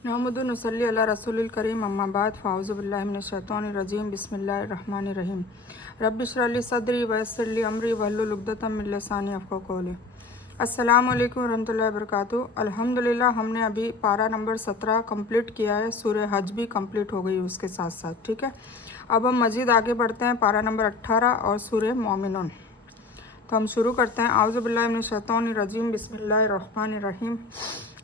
नहमदु नसल्ली अला रसूलिल करीम अम्मा बाद फ़ाउज़ु बिल्लाहि मिनश शैतानिर रजीम बिस्मिल्लाहिर रहमानिर रहीम रब्बि इश्रह ली सदरी व यस्सिर ली अमरी वहलुल उक़दतम मिन लिसानी यफ़क़हू क़ौली। अस्सलामु अलैकुम रहमतुल्लाहि व बरकातुहू। अल्हम्दुलिल्लाह हमने अभी पारा नंबर 17 कंप्लीट किया है। सूरह हज भी कंप्लीट हो गई उसके साथ साथ, ठीक है। अब हम मज़ीद आगे बढ़ते हैं पारा नंबर 18 और सूरह मोमिनून। तो हम शुरू करते हैं। आउज़ु बिल्लाहि मिनश शैतानिर रजीम बिस्मिल्लाहिर रहमानिर रहीम।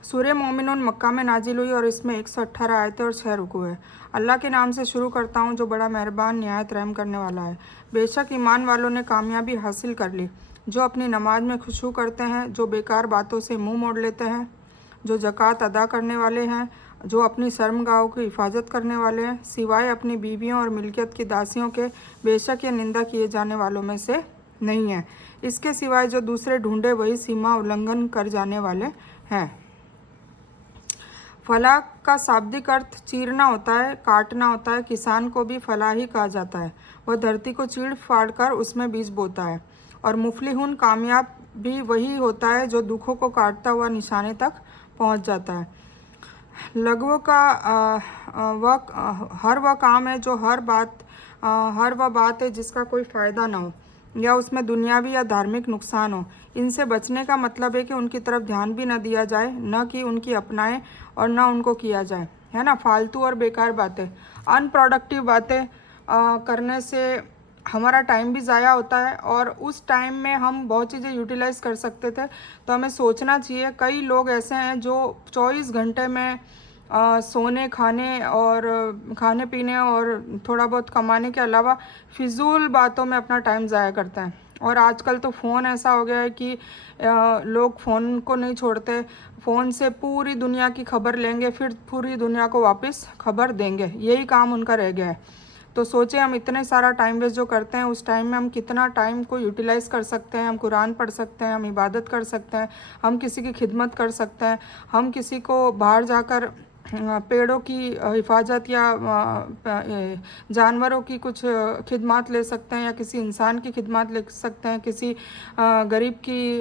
सूरह मोमिनून मक्का में नाजिल हुई और इसमें 118 आयतें और 6 रुकू है। अल्लाह के नाम से शुरू करता हूँ जो बड़ा मेहरबान निहायत रहम करने वाला है। बेशक ईमान वालों ने कामयाबी हासिल कर ली, जो अपनी नमाज में खुशू करते हैं, जो बेकार बातों से मुंह मोड़ लेते हैं, जो ज़कात अदा करने वाले हैं, जो अपनी शर्मगाहों की हिफाजत करने वाले हैं, सिवाय अपनी बीवियों और मिल्कियत की दासियों के। बेशक ये निंदा किए जाने वालों में से नहीं है। इसके सिवाय जो दूसरे ढूंढे वही सीमा उल्लंघन कर जाने वाले हैं। फलाह का शाब्दिक अर्थ चीरना होता है, काटना होता है। किसान को भी फलाही कहा जाता है। वह धरती को चीड़ फाड़ कर उसमें बीज बोता है। और मुफलिहून कामयाब भी वही होता है जो दुखों को काटता हुआ निशाने तक पहुंच जाता है। लघुओं का हर वह काम है जो हर वह बात है जिसका कोई फ़ायदा ना हो या उसमें दुनियावी या धार्मिक नुकसान हो। इनसे बचने का मतलब है कि उनकी तरफ ध्यान भी न दिया जाए, न कि उनकी अपनाएं और न उनको किया जाए, है ना। फालतू और बेकार बातें, अनप्रोडक्टिव बातें करने से हमारा टाइम भी ज़ाया होता है और उस टाइम में हम बहुत चीज़ें यूटिलाइज़ कर सकते थे। तो हमें सोचना चाहिए। कई लोग ऐसे हैं जो 24 घंटे में सोने खाने पीने और थोड़ा बहुत कमाने के अलावा फिजूल बातों में अपना टाइम ज़ाया करते हैं। और आजकल तो फ़ोन ऐसा हो गया है कि लोग फ़ोन को नहीं छोड़ते। फ़ोन से पूरी दुनिया की खबर लेंगे, फिर पूरी दुनिया को वापस खबर देंगे। यही काम उनका रह गया है। तो सोचें, हम इतने सारा टाइम वेस्ट जो करते हैं, उस टाइम में हम कितना टाइम को यूटिलाइज़ कर सकते हैं। हम कुरान पढ़ सकते हैं, हम इबादत कर सकते हैं, हम किसी की खिदमत कर सकते हैं, हम किसी को बाहर जाकर पेड़ों की हिफाजत या जानवरों की कुछ खिदमत ले सकते हैं, या किसी इंसान की खिदमत ले सकते हैं, किसी गरीब की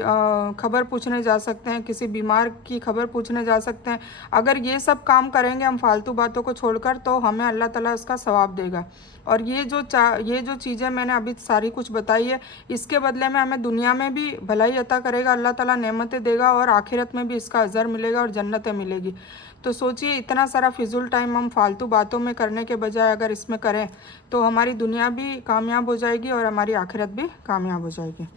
खबर पूछने जा सकते हैं, किसी बीमार की खबर पूछने जा सकते हैं। अगर ये सब काम करेंगे हम फालतू बातों को छोड़कर, तो हमें अल्लाह ताला इसका सवाब देगा। और ये जो चीज़ें मैंने अभी सारी कुछ बताई है, इसके बदले में हमें दुनिया में भी भलाई अता करेगा, अल्लाह ताला नेमतें देगा, और आखिरत में भी इसका अजर मिलेगा और जन्नतें मिलेगी। तो सोचिए, इतना सारा फिजूल टाइम हम फालतू बातों में करने के बजाय अगर इसमें करें तो हमारी दुनिया भी कामयाब हो जाएगी और हमारी आखिरत भी कामयाब हो जाएगी।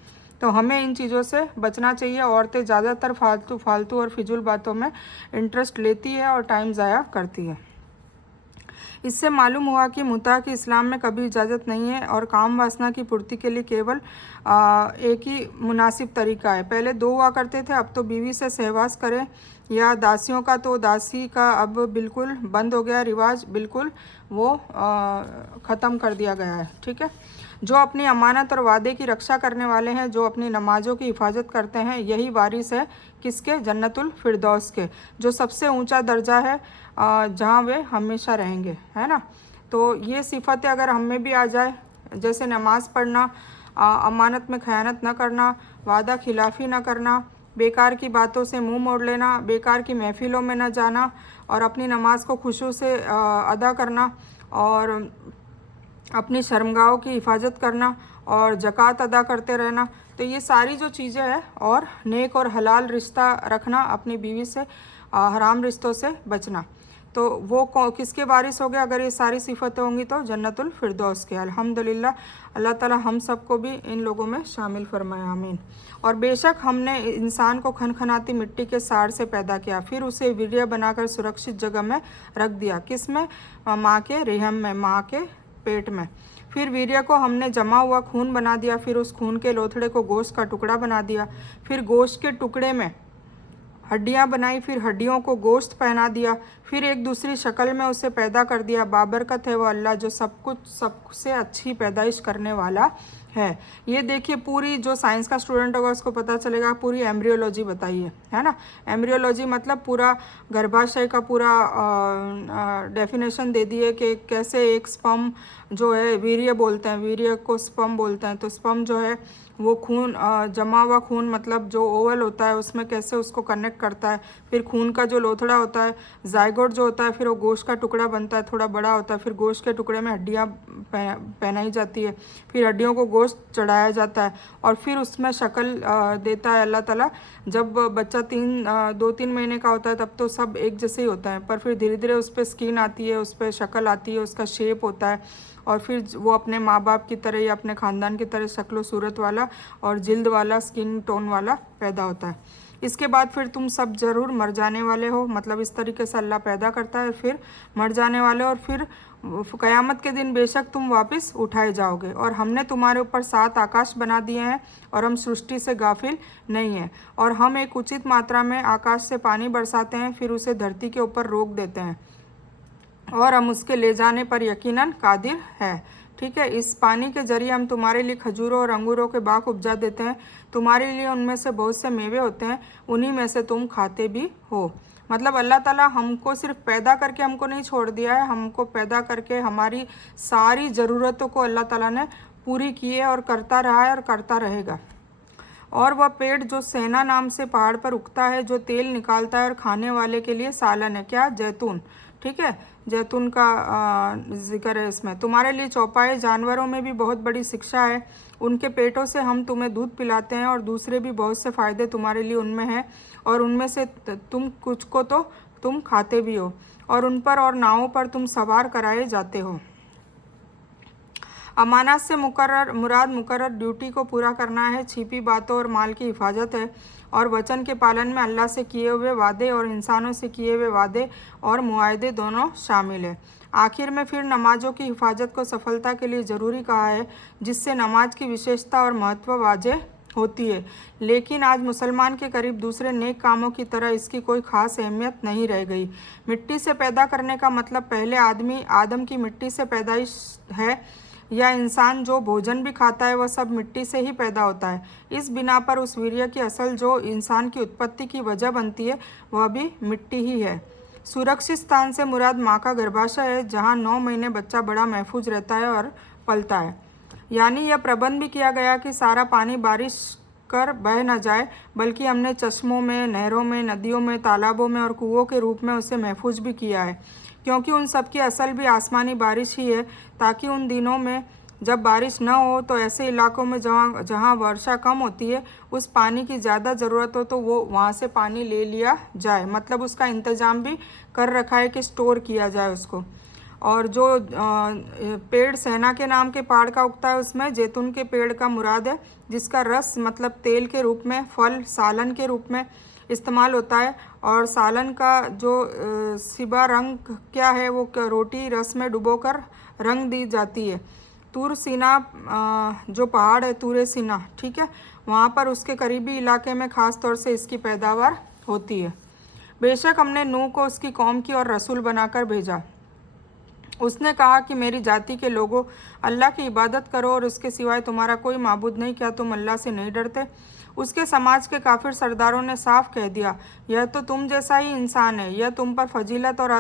तो हमें इन चीज़ों से बचना चाहिए। औरतें ज़्यादातर फालतू और फिजूल बातों में इंटरेस्ट लेती है और टाइम ज़ाया करती है। इससे मालूम हुआ कि मुता की इस्लाम में कभी इजाज़त नहीं है और काम वासना की पूर्ति के लिए केवल एक ही मुनासिब तरीका है। पहले 2 हुआ करते थे, अब तो बीवी से सहवास करें या दासियों का, तो दासी का अब बिल्कुल बंद हो गया रिवाज, बिल्कुल वो ख़त्म कर दिया गया है, ठीक है। जो अपनी अमानत और वादे की रक्षा करने वाले हैं, जो अपनी नमाज़ों की हिफाजत करते हैं, यही वारिस है किसके? जन्नतुल फिरदौस के, जो सबसे ऊंचा दर्जा है जहाँ वे हमेशा रहेंगे, है ना। तो ये सिफ़तें अगर हम में भी आ जाए, जैसे नमाज़ पढ़ना, अमानत में खयानत न करना, वादा खिलाफ़ी न करना, बेकार की बातों से मुंह मोड़ लेना, बेकार की महफ़िलों में न जाना, और अपनी नमाज को खुशू से अदा करना, और अपनी शर्मगाहों की हिफाजत करना, और ज़कात अदा करते रहना। तो ये सारी जो चीज़ें हैं, और नेक और हलाल रिश्ता रखना, अपनी बीवी से हराम रिश्तों से बचना, तो वो किसके वारिस हो गए? अगर ये सारी सिफ़तें होंगी तो जन्नतुल फिरदौस के। अल्हम्दुलिल्लाह, अल्लाह ताला हम सबको भी इन लोगों में शामिल फरमाए, आमीन। और बेशक हमने इंसान को खनखनाती मिट्टी के साड़ से पैदा किया, फिर उसे वीर्य बनाकर सुरक्षित जगह में रख दिया। किस में? माँ के रेहम में, माँ के पेट में। फिर वीर्य को हमने जमा हुआ खून बना दिया, फिर उस खून के लोथड़े को गोश्त का टुकड़ा बना दिया, फिर गोश्त के टुकड़े में हड्डियाँ बनाई, फिर हड्डियों को गोश्त पहना दिया, फिर एक दूसरी शक्ल में उसे पैदा कर दिया। बाबरकत है वो अल्लाह जो सब कुछ सबसे अच्छी पैदाइश करने वाला है। ये देखिए पूरी, जो साइंस का स्टूडेंट होगा उसको पता चलेगा, पूरी एम्ब्रियोलॉजी बताई है ना। एम्ब्रियोलॉजी मतलब पूरा गर्भाशय का पूरा डेफिनेशन दे दी है कि कैसे एक स्पर्म जो है, वीर्य बोलते हैं, वीर्य को स्पर्म बोलते हैं, तो स्पर्म जो है वो खून, जमा हुआ खून मतलब जो ओवल होता है उसमें कैसे उसको कनेक्ट करता है। फिर खून का जो लोथड़ा होता है, जाइगोट जो होता है, फिर वो गोश्त का टुकड़ा बनता है, थोड़ा बड़ा होता है, फिर गोश्त के टुकड़े में हड्डियाँ पहनाई जाती है, फिर हड्डियों को गोश्त चढ़ाया जाता है, और फिर उसमें शक्ल देता है अल्लाह ताला। जब बच्चा 2-3 महीने का होता है तब तो सब एक जैसे ही होता है, पर फिर धीरे धीरे उस पर स्किन आती है, उस पर शक्ल आती है, उसका शेप होता है, और फिर वो अपने माँ बाप की तरह या अपने ख़ानदान की तरह शक्ल सूरत वाला और जिल्द वाला, स्किन टोन वाला पैदा होता है। इसके बाद फिर तुम सब ज़रूर मर जाने वाले हो, मतलब इस तरीके से अल्लाह पैदा करता है, फिर मर जाने वाले, और फिर क़यामत के दिन बेशक तुम वापस उठाए जाओगे, और हमने तुम्हारे ऊपर 7 आकाश बना दिए हैं, और हम सृष्टि से गाफिल नहीं हैं, और हम एक उचित मात्रा में आकाश से पानी बरसाते हैं, फिर उसे धरती के ऊपर रोक देते हैं, और हम उसके ले जाने पर यकीनन कादिर है। ठीक है, इस पानी के जरिए हम तुम्हारे लिए खजूरों और अंगूरों के बाग उपजा देते हैं, तुम्हारे लिए उनमें से बहुत से मेवे होते हैं, उन्हीं में से तुम खाते भी हो। मतलब अल्लाह ताला हमको सिर्फ पैदा करके हमको नहीं छोड़ दिया है, हमको पैदा करके हमारी सारी ज़रूरतों को अल्लाह ताला ने पूरी की है, और करता रहा है और करता रहेगा। और वह पेड़ जो सेना नाम से पहाड़ पर उगता है, जो तेल निकालता है और खाने वाले के लिए सालन है, क्या, जैतून। ठीक है, जैतून का जिक्र है इसमें। तुम्हारे लिए चौपाए जानवरों में भी बहुत बड़ी शिक्षा है, उनके पेटों से हम तुम्हें दूध पिलाते हैं, और दूसरे भी बहुत से फ़ायदे तुम्हारे लिए उनमें हैं, और उनमें से तुम कुछ को तो तुम खाते भी हो, और उन पर और नावों पर तुम सवार कराए जाते हो। अमानत से मुराद मुकर्रर ड्यूटी को पूरा करना है, छिपी बातों और माल की हिफाजत है, और वचन के पालन में अल्लाह से किए हुए वादे और इंसानों से किए हुए वादे और मुआहदे दोनों शामिल है। आखिर में फिर नमाजों की हिफाजत को सफलता के लिए ज़रूरी कहा है, जिससे नमाज की विशेषता और महत्व वाज़ेह होती है। लेकिन आज मुसलमान के करीब दूसरे नेक कामों की तरह इसकी कोई ख़ास अहमियत नहीं रह गई। मिट्टी से पैदा करने का मतलब पहले आदम की मिट्टी से पैदाइश है, या इंसान जो भोजन भी खाता है वह सब मिट्टी से ही पैदा होता है। इस बिना पर उस वीर्य की असल जो इंसान की उत्पत्ति की वजह बनती है वह भी मिट्टी ही है। सुरक्षित स्थान से मुराद माँ का गर्भाशय है, जहाँ 9 महीने बच्चा बड़ा महफूज रहता है और पलता है। यानी यह प्रबंध भी किया गया कि सारा पानी बारिश कर बह न जाए, बल्कि हमने चश्मों में, नहरों में, नदियों में, तालाबों में और कुओं के रूप में उसे महफूज भी किया है, क्योंकि उन सब की असल भी आसमानी बारिश ही है, ताकि उन दिनों में जब बारिश न हो तो ऐसे इलाकों में जहाँ वर्षा कम होती है, उस पानी की ज़्यादा ज़रूरत हो तो वो वहाँ से पानी ले लिया जाए। मतलब उसका इंतज़ाम भी कर रखा है कि स्टोर किया जाए उसको। और जो पेड़ सेना के नाम के पहाड़ का उगता है, उसमें जैतून के पेड़ का मुराद है, जिसका रस मतलब तेल के रूप में, फल सालन के रूप में इस्तेमाल होता है। और सालन का जो सिबा रंग क्या है, वो रोटी रस में डुबोकर रंग दी जाती है। तूर सीना जो पहाड़ है, तूरे सीना, ठीक है, वहाँ पर उसके करीबी इलाके में ख़ास तौर से इसकी पैदावार होती है। बेशक हमने नूह को उसकी कौम की और रसूल बनाकर भेजा। उसने कहा कि मेरी जाति के लोगों, अल्लाह की इबादत करो और उसके सिवाय तुम्हारा कोई माबूद नहीं। क्या तुम अल्लाह से नहीं डरते? उसके समाज के काफिर सरदारों ने साफ कह दिया, यह तो तुम जैसा ही इंसान है, यह तुम पर फजीलत और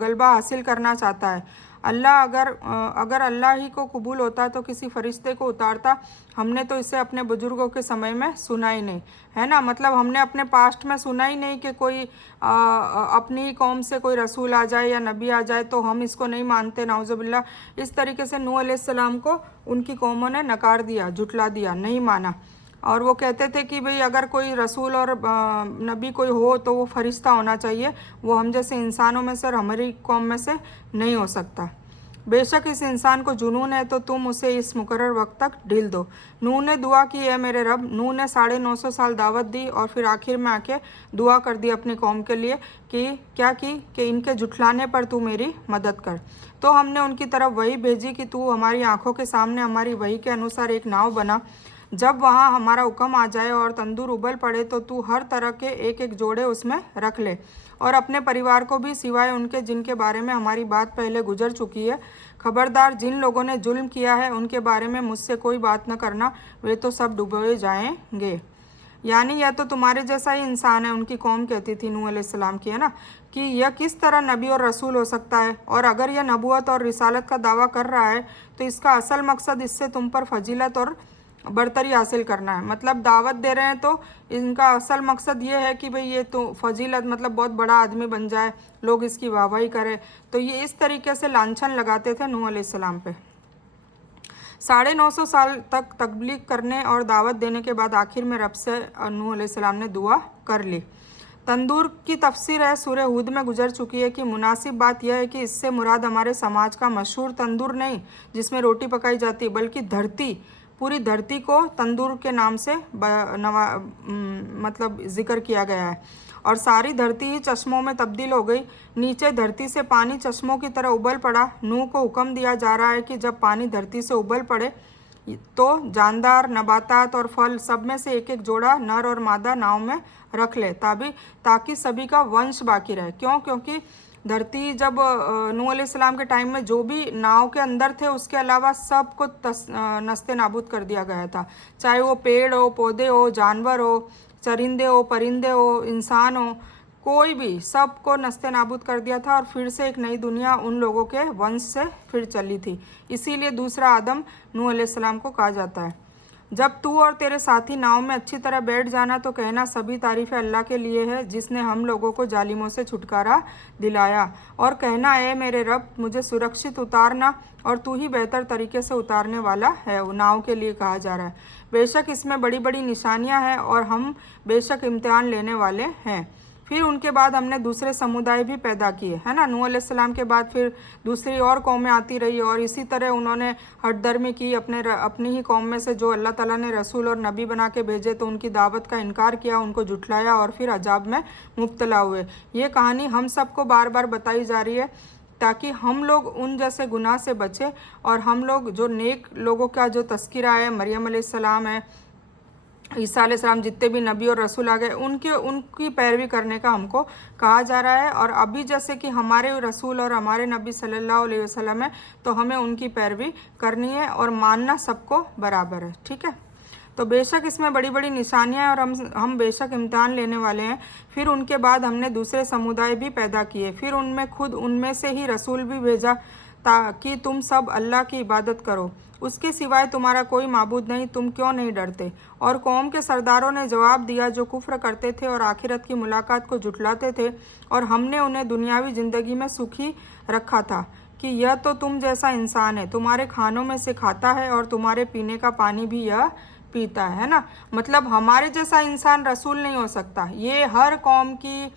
गलबा हासिल करना चाहता है। अल्लाह अगर अल्लाह ही को कबूल होता तो किसी फरिश्ते को उतारता, हमने तो इसे अपने बुजुर्गों के समय में सुना ही नहीं, है ना। मतलब हमने अपने पास्ट में सुना ही नहीं कि कोई अपनी ही कौम से कोई रसूल आ जाए या नबी आ जाए तो हम इसको नहीं मानते, नाउजुबिल्लाह। इस तरीके से नूह अलैहिस्सलाम को उनकी कौमों ने नकार दिया, झुटला दिया, नहीं माना। और वो कहते थे कि भाई अगर कोई रसूल और नबी कोई हो तो वो फरिश्ता होना चाहिए, वो हम जैसे इंसानों में से और हमारी कौम में से नहीं हो सकता। बेशक इस इंसान को जुनून है तो तुम उसे इस मुकर्रर वक्त तक ढील दो। नूह ने दुआ की, है मेरे रब। नूह ने 950 साल दावत दी और फिर आखिर में आके दुआ कर दी अपनी कौम के लिए कि क्या की कि इनके जुठलाने पर तू मेरी मदद कर। तो हमने उनकी तरफ वही भेजी कि तू हमारी आंखों के सामने हमारी वही के अनुसार एक नाव बना। जब वहाँ हमारा हुक्म आ जाए और तंदूर उबल पड़े तो तू हर तरह के एक एक जोड़े उसमें रख ले, और अपने परिवार को भी, सिवाय उनके जिनके बारे में हमारी बात पहले गुजर चुकी है, खबरदार, जिन लोगों ने जुल्म किया है उनके बारे में मुझसे कोई बात न करना, वे तो सब डुबोए जाएंगे। यानी यह तो तुम्हारे जैसा ही इंसान है, उनकी कौम कहती थी नूह अलैहिस्सलाम की, है ना, कि यह किस तरह नबी और रसूल हो सकता है, और अगर यह नबूवत और रिसालत का दावा कर रहा है तो इसका असल मकसद इससे तुम पर फजीलत और बरतरी हासिल करना है। मतलब दावत दे रहे हैं तो इनका असल मकसद ये है कि भाई ये तो फजीलत, मतलब बहुत बड़ा आदमी बन जाए, लोग इसकी वाहवाही करें। तो ये इस तरीके से लांछन लगाते थे नूह अलैहिस्सलाम पे। 950 साल तक तबलीग करने और दावत देने के बाद आखिर में रब से नूह अलैहिस्सलाम ने दुआ कर ली। तंदूर की तफसीर है सूरह हूद में गुजर चुकी है कि मुनासिब बात यह है कि इससे मुराद हमारे समाज का मशहूर तंदूर नहीं जिसमें रोटी पकाई जाती है, बल्कि धरती, पूरी धरती को तंदूर के नाम से मतलब जिक्र किया गया है। और सारी धरती ही चश्मों में तब्दील हो गई। नीचे धरती से पानी चश्मों की तरह उबल पड़ा। नूह को हुक्म दिया जा रहा है कि जब पानी धरती से उबल पड़े तो जानदार, नबातात और फल सब में से एक एक जोड़ा नर और मादा नाव में रख ले, ताकि सभी का वंश बाकी रहे। क्यों? क्योंकि धरती जब नूह अलैहिस्सलाम के टाइम में जो भी नाव के अंदर थे उसके अलावा सबको नस्ते नाबूद कर दिया गया था, चाहे वो पेड़ हो, पौधे हो, जानवर हो, चरिंदे हो, परिंदे हो, इंसान हो, कोई भी, सबको नस्ते नाबूद कर दिया था। और फिर से एक नई दुनिया उन लोगों के वंश से फिर चली थी। इसीलिए दूसरा आदम नूह अलैहिस्सलाम को कहा जाता है। जब तू और तेरे साथी नाव में अच्छी तरह बैठ जाना तो कहना सभी तारीफ़ें अल्लाह के लिए है जिसने हम लोगों को जालिमों से छुटकारा दिलाया, और कहना ए मेरे रब, मुझे सुरक्षित उतारना और तू ही बेहतर तरीके से उतारने वाला है। वो नाव के लिए कहा जा रहा है। बेशक इसमें बड़ी बड़ी निशानियां हैं और हम बेशक इम्तिहान लेने वाले हैं। फिर उनके बाद हमने दूसरे समुदाय भी पैदा किए, है ना। नूह अलैहिस्सलाम के बाद फिर दूसरी और कौमें आती रही और इसी तरह उन्होंने हठधर्मी की। अपनी ही कौम में से जो अल्लाह ताला ने रसूल और नबी बना के भेजे तो उनकी दावत का इनकार किया, उनको जुटलाया और फिर अजाब में मुब्तला हुए। ये कहानी हम सबको बार बार बताई जा रही है ताकि हम लोग उन जैसे गुनाह से बचें और हम लोग जो नेक लोगों का जो तस्किरा है, मरियम अलैहिस्सलाम है, ईसा अलैहिस्सलाम, जितने भी नबी और रसूल आ गए उनकी पैरवी करने का हमको कहा जा रहा है। और अभी जैसे कि हमारे रसूल और हमारे नबी सल्लल्लाहु अलैहि वसल्लम है तो हमें उनकी पैरवी करनी है और मानना सबको बराबर है, ठीक है। तो बेशक इसमें बड़ी बड़ी निशानियां हैं और हम बेशक इम्तिहान लेने वाले हैं। फिर उनके बाद हमने दूसरे समुदाय भी पैदा किए, फिर उनमें से ही रसूल भी भेजा ताकि तुम सब अल्लाह की इबादत करो, उसके सिवाय तुम्हारा कोई माबूद नहीं, तुम क्यों नहीं डरते। और कौम के सरदारों ने जवाब दिया जो कुफ्र करते थे और आखिरत की मुलाकात को जुटलाते थे, और हमने उन्हें दुनियावी ज़िंदगी में सुखी रखा था कि यह तो तुम जैसा इंसान है, तुम्हारे खानों में से खाता है और तुम्हारे पीने का पानी भी यह पीता है ना। मतलब हमारे जैसा इंसान रसूल नहीं हो सकता। ये हर कौम की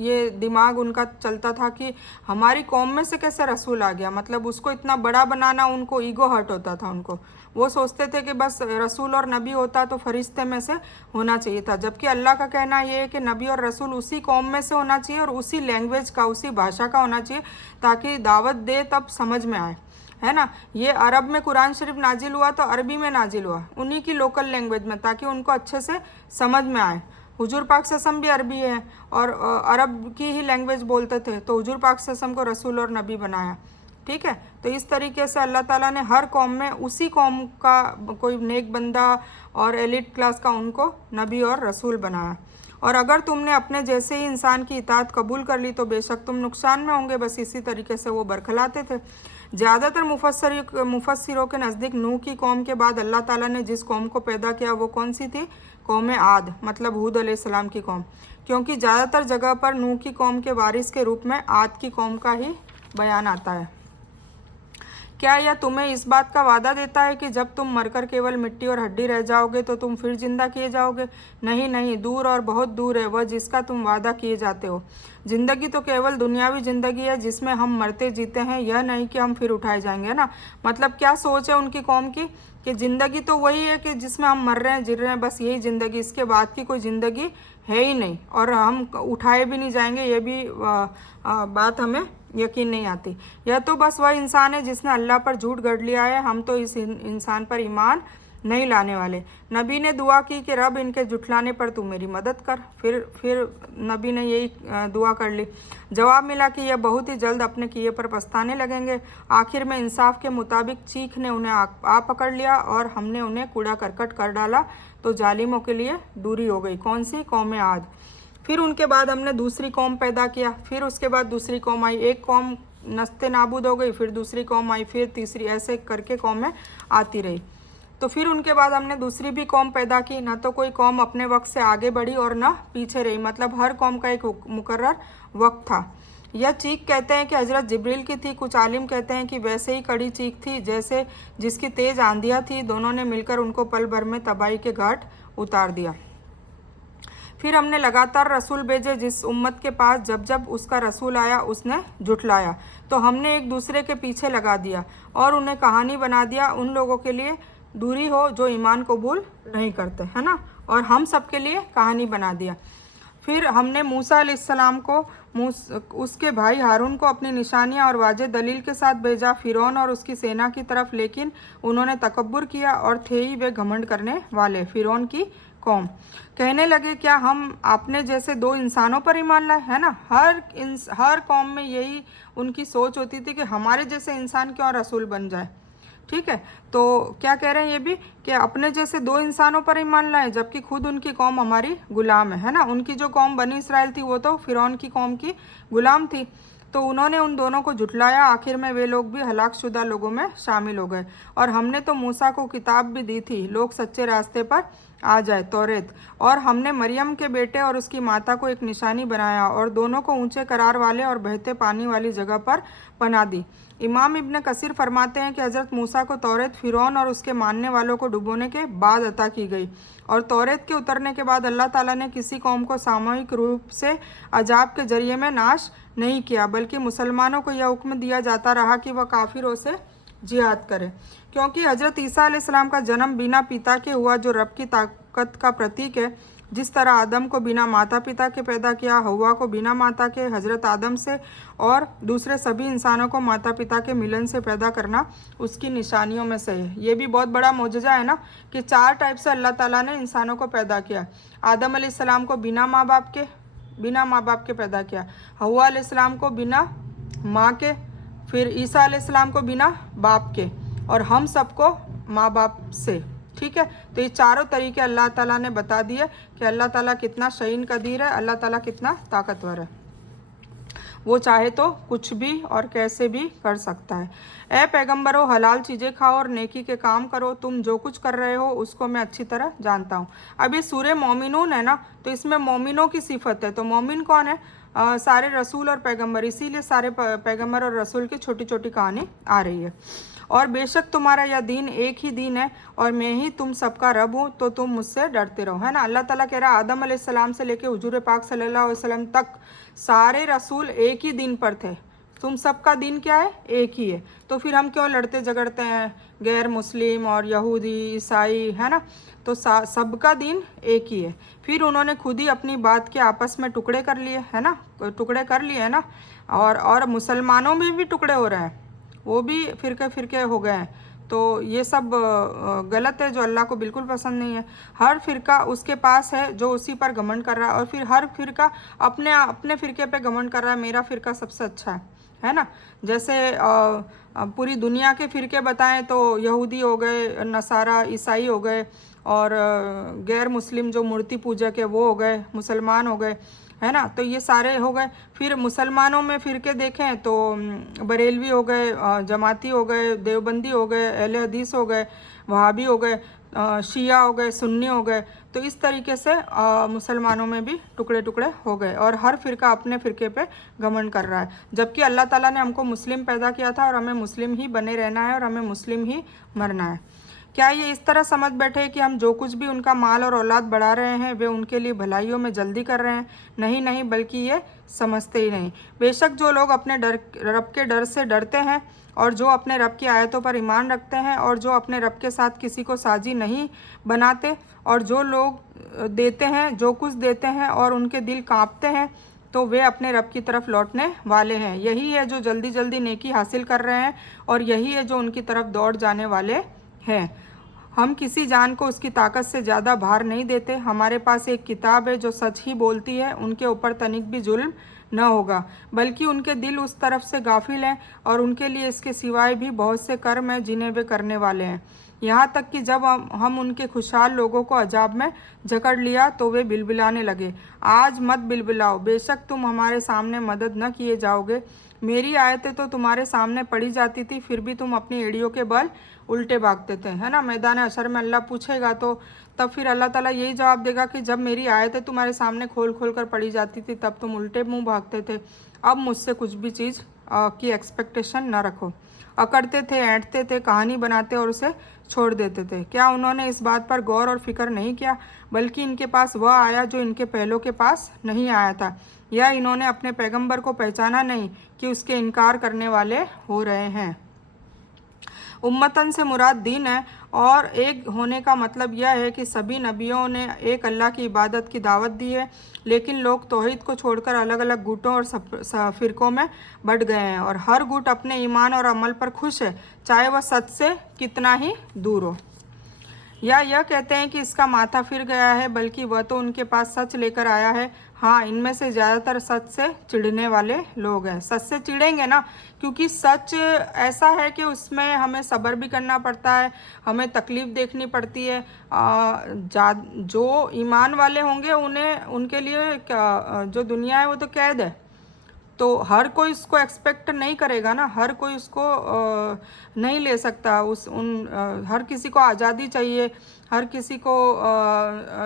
ये दिमाग उनका चलता था कि हमारी कौम में से कैसे रसूल आ गया। मतलब उसको इतना बड़ा बनाना, उनको ईगो हर्ट होता था उनको। वो सोचते थे कि बस रसूल और नबी होता तो फरिश्ते में से होना चाहिए था, जबकि अल्लाह का कहना ये है कि नबी और रसूल उसी कौम में से होना चाहिए और उसी लैंग्वेज का, उसी भाषा का होना चाहिए ताकि दावत दे तब समझ में आए, है ना। ये अरब में कुरान शरीफ नाजिल हुआ तो अरबी में नाजिल हुआ, उन्हीं की लोकल लैंग्वेज में, ताकि उनको अच्छे से समझ में आए। हुजूर पाक सल्लल्लाहु अलैहि वसल्लम भी अरबी है और अरब की ही लैंग्वेज बोलते थे, तो हुजूर पाक सल्लल्लाहु अलैहि वसल्लम को रसूल और नबी बनाया, ठीक है। तो इस तरीके से अल्लाह ताला ने हर कौम में उसी कौम का कोई नेक बंदा और एलिट क्लास का उनको नबी और रसूल बनाया। और अगर तुमने अपने जैसे ही इंसान की इताअत कबूल कर ली तो बेशक तुम नुकसान में होंगे। बस इसी तरीके से वो बरखलाते थे। ज़्यादातर मुफस्सिरों के नज़दीक नूह की कौम के बाद अल्लाह ताला ने जिस कौम को पैदा किया वो कौन सी थी? कौम आद, मतलब हूद अलैहिस्सलाम की कौम, क्योंकि ज़्यादातर जगह पर नूह की कौम के वारिस के रूप में आद की कौम का ही बयान आता है। क्या यह तुम्हें इस बात का वादा देता है कि जब तुम मरकर केवल मिट्टी और हड्डी रह जाओगे तो तुम फिर जिंदा किए जाओगे? नहीं नहीं, दूर और बहुत दूर है वह जिसका तुम वादा किए जाते हो। ज़िंदगी तो केवल दुनियावी ज़िंदगी है जिसमें हम मरते जीते हैं, यह नहीं कि हम फिर उठाए जाएंगे ना। मतलब क्या सोच है उनकी कौम की कि ज़िंदगी तो वही है कि जिसमें हम मर रहे हैं, जिर रहे हैं, बस यही ज़िंदगी, इसके बाद की कोई ज़िंदगी है ही नहीं और हम उठाए भी नहीं जाएंगे, ये भी बात हमें यकीन नहीं आती। यह तो बस वह इंसान है जिसने अल्लाह पर झूठ गढ़ लिया है। हम तो इस इंसान पर ईमान नहीं लाने वाले। नबी ने दुआ की कि रब इनके जुठलाने पर तू मेरी मदद कर। फिर नबी ने यही दुआ कर ली। जवाब मिला कि यह बहुत ही जल्द अपने किए पर पछताने लगेंगे। आखिर में इंसाफ के मुताबिक चीख ने उन्हें आ पकड़ लिया और हमने उन्हें कूड़ा करकट कर डाला, तो जालिमों के लिए दूरी हो गई। कौन सी? कौम आद। फिर उनके बाद हमने दूसरी कौम पैदा किया, फिर उसके बाद दूसरी कौम आई, एक कौम नस्ते नाबूद हो गई, फिर दूसरी कौम आई, फिर तीसरी, ऐसे करके कौमें आती रही। तो फिर उनके बाद हमने दूसरी भी कौम पैदा की। ना तो कोई कौम अपने वक्त से आगे बढ़ी और ना पीछे रही, मतलब हर कौम का एक मुकर्रर वक्त था। यह चीख कहते हैं कि हज़रत जिब्रील की थी। कुछ आलिम कहते हैं कि वैसे ही कड़ी चीख थी जैसे जिसकी तेज़ आंधियाँ थी। दोनों ने मिलकर उनको पल भर में तबाही के घाट उतार दिया। फिर हमने लगातार रसूल भेजे, जिस उम्मत के पास जब जब उसका रसूल आया उसने झुठलाया, तो हमने एक दूसरे के पीछे लगा दिया और उन्हें कहानी बना दिया। उन लोगों के लिए दूरी हो जो ईमान कबूल नहीं करते, है ना, और हम सब के लिए कहानी बना दिया। फिर हमने मूसा अलैहिस्सलाम को उसके भाई हारून को अपनी निशानियां और वाज़ेह दलील के साथ भेजा फ़िरौन और उसकी सेना की तरफ, लेकिन उन्होंने तकब्बुर किया और थे ही वे घमंड करने वाले। फ़िरौन की कौम कहने लगे, क्या हम आपने जैसे दो इंसानों पर ईमान लाए? है ना, हर कौम में यही उनकी सोच होती थी कि हमारे जैसे इंसान क्यों रसूल बन जाए। ठीक है, तो क्या कह रहे हैं ये भी कि अपने जैसे दो इंसानों पर ईमान लाए, जबकि खुद उनकी कौम हमारी गुलाम है ना। उनकी जो कौम बनी इसराइल थी वो तो फ़िरौन की कौम की गुलाम थी, तो उन्होंने उन दोनों को जुटलाया। आखिर में वे लोग भी हलाकशुदा लोगों में शामिल हो गए। और हमने तो मूसा को किताब भी दी थी, लोग सच्चे रास्ते पर आ जाए, तौरेत। और हमने मरियम के बेटे और उसकी माता को एक निशानी बनाया और दोनों को ऊंचे करार वाले और बहते पानी वाली जगह पर पना दी। इमाम इब्न कसीर फरमाते हैं कि हज़रत मूसा को तौरेत फ़िरौन और उसके मानने वालों को डुबोने के बाद अता की गई, और तौरेत के उतरने के बाद अल्लाह ताला ने किसी कौम को सामूहिक रूप से अजाब के जरिए में नाश नहीं किया, बल्कि मुसलमानों को यह हुक्म दिया जाता रहा कि वह काफिरों से जिहाद करें। क्योंकि हज़रत ईसा अलैहिस्सलाम का जन्म बिना पिता के हुआ, जो रब की ताकत का प्रतीक है। जिस तरह आदम को बिना माता पिता के पैदा किया, हव्वा को बिना माता के हज़रत आदम से, और दूसरे सभी इंसानों को माता पिता के मिलन से पैदा करना उसकी निशानियों में से है। ये भी बहुत बड़ा मोजज़ा है ना कि 4 टाइप से अल्लाह ताला ने इंसानों को पैदा किया। आदम अलैहिस्सलाम को बिना माँ बाप के पैदा किया, हव्वा अलैहिस्सलाम को बिना माँ के, फिर ईसा अलैहिस्सलाम को बिना बाप के, और हम सबको माँ बाप से। ठीक है, तो ये चारों तरीके अल्लाह ताला ने बता दिए कि अल्लाह ताला कितना शहीन कदीर है, अल्लाह ताला कितना ताकतवर है। वो चाहे तो कुछ भी और कैसे भी कर सकता है। ए पैगंबरों, हलाल चीज़ें खाओ और नेकी के काम करो, तुम जो कुछ कर रहे हो उसको मैं अच्छी तरह जानता हूँ। अब ये सूरह मोमिनून है ना, तो इसमें मोमिनों की सिफत है। तो मोमिन कौन है? सारे रसूल और पैगंबर, इसीलिए सारे पैगंबर और रसूल की छोटी छोटी कहानी आ रही है। और बेशक तुम्हारा यह दीन एक ही दीन है और मैं ही तुम सबका रब हूँ, तो तुम मुझसे डरते रहो, है ना। अल्लाह ताला कह रहा है आदम अलैहिस्सलाम से लेके हुजूर पाक सल्लल्लाहु अलैहि वसल्लम तक सारे रसूल एक ही दीन पर थे। तुम सबका दीन क्या है? एक ही है। तो फिर हम क्यों लड़ते झगड़ते हैं? गैर मुस्लिम और यहूदी ईसाई, है ना, तो सबका दीन एक ही है। फिर उन्होंने खुद ही अपनी बात के आपस में टुकड़े कर लिए, है ना, टुकड़े कर लिए, है ना। और मुसलमानों में भी टुकड़े हो रहे हैं, वो भी फिरके हो गए हैं। तो ये सब गलत है, जो अल्लाह को बिल्कुल पसंद नहीं है। हर फिरका उसके पास है जो उसी पर घमंड कर रहा है, और फिर हर फिरका अपने फिरके पे घमंड कर रहा है, मेरा फिरका सबसे अच्छा है ना। जैसे पूरी दुनिया के फिरके बताएं तो यहूदी हो गए, नसारा ईसाई हो गए, और गैर मुस्लिम जो मूर्ति पूजक है वो हो गए, मुसलमान हो गए, है ना। तो ये सारे हो गए। फिर मुसलमानों में फिरके देखें तो बरेलवी हो गए, जमाती हो गए, देवबंदी हो गए, अहले हदीस हो गए, वहाबी हो गए, शिया हो गए, सुन्नी हो गए। तो इस तरीके से मुसलमानों में भी टुकड़े टुकड़े हो गए, और हर फिरका अपने फिरके पे घमंड कर रहा है। जबकि अल्लाह ताला ने हमको मुस्लिम पैदा किया था और हमें मुस्लिम ही बने रहना है और हमें मुस्लिम ही मरना है। क्या ये इस तरह समझ बैठे कि हम जो कुछ भी उनका माल और औलाद बढ़ा रहे हैं वे उनके लिए भलाइयों में जल्दी कर रहे हैं? नहीं नहीं, बल्कि ये समझते ही नहीं। बेशक जो लोग अपने रब के डर से डरते हैं और जो अपने रब की आयतों पर ईमान रखते हैं और जो अपने रब के साथ किसी को साझी नहीं बनाते, और जो लोग देते हैं, जो कुछ देते हैं और उनके दिल कांपते हैं, तो वे अपने रब की तरफ लौटने वाले हैं। यही है जो जल्दी जल्दी नेकी हासिल कर रहे हैं और यही है जो उनकी तरफ दौड़ जाने वाले हैं। हम किसी जान को उसकी ताकत से ज़्यादा भार नहीं देते। हमारे पास एक किताब है जो सच ही बोलती है, उनके ऊपर तनिक भी जुल्म न होगा, बल्कि उनके दिल उस तरफ से गाफिल हैं और उनके लिए इसके सिवाय भी बहुत से कर्म हैं जिन्हें वे करने वाले हैं। यहाँ तक कि जब हम उनके खुशहाल लोगों को अजाब में जकड़ लिया तो वे बिलबिलाने लगे। आज मत बिलबिलाओ, बेशक तुम हमारे सामने मदद न किए जाओगे। मेरी आयतें तो तुम्हारे सामने पड़ी जाती थी, फिर भी तुम अपनी एड़ियों के बल उल्टे भागते थे, है ना। मैदान हशर में अल्लाह पूछेगा तो तब फिर अल्लाह ताला यही जवाब देगा कि जब मेरी आयतें तुम्हारे सामने खोल खोल कर पड़ी जाती थी तब तुम उल्टे मुंह भागते थे। अब मुझसे कुछ भी चीज़ की एक्सपेक्टेशन न रखो। अकड़ते थे, ऐंठते थे, कहानी बनाते और उसे छोड़ देते थे। क्या उन्होंने इस बात पर गौर और फिक्र नहीं किया, बल्कि इनके पास वह आया जो इनके पहलों के पास नहीं आया था, या इन्होंने अपने पैगंबर को पहचाना नहीं कि उसके इनकार करने वाले हो रहे हैं। उम्मतन से मुराद दीन है, और एक होने का मतलब यह है कि सभी नबियों ने एक अल्लाह की इबादत की दावत दी है, लेकिन लोग तौहीद को छोड़कर अलग अलग गुटों और फ़िरक़ों में बट गए हैं, और हर गुट अपने ईमान और अमल पर खुश है, चाहे वह सच से कितना ही दूर हो। या यह कहते हैं कि इसका माथा फिर गया है, बल्कि वह तो उनके पास सच लेकर आया है। हाँ, इनमें से ज़्यादातर सच से चिढ़ने वाले लोग हैं। सच से चिढ़ेंगे ना, क्योंकि सच ऐसा है कि उसमें हमें सब्र भी करना पड़ता है, हमें तकलीफ़ देखनी पड़ती है। जो ईमान वाले होंगे उन्हें, उनके लिए जो दुनिया है वो तो कैद है, तो हर कोई उसको एक्सपेक्ट नहीं करेगा ना, हर कोई उसको नहीं ले सकता। हर किसी को आज़ादी चाहिए, हर किसी को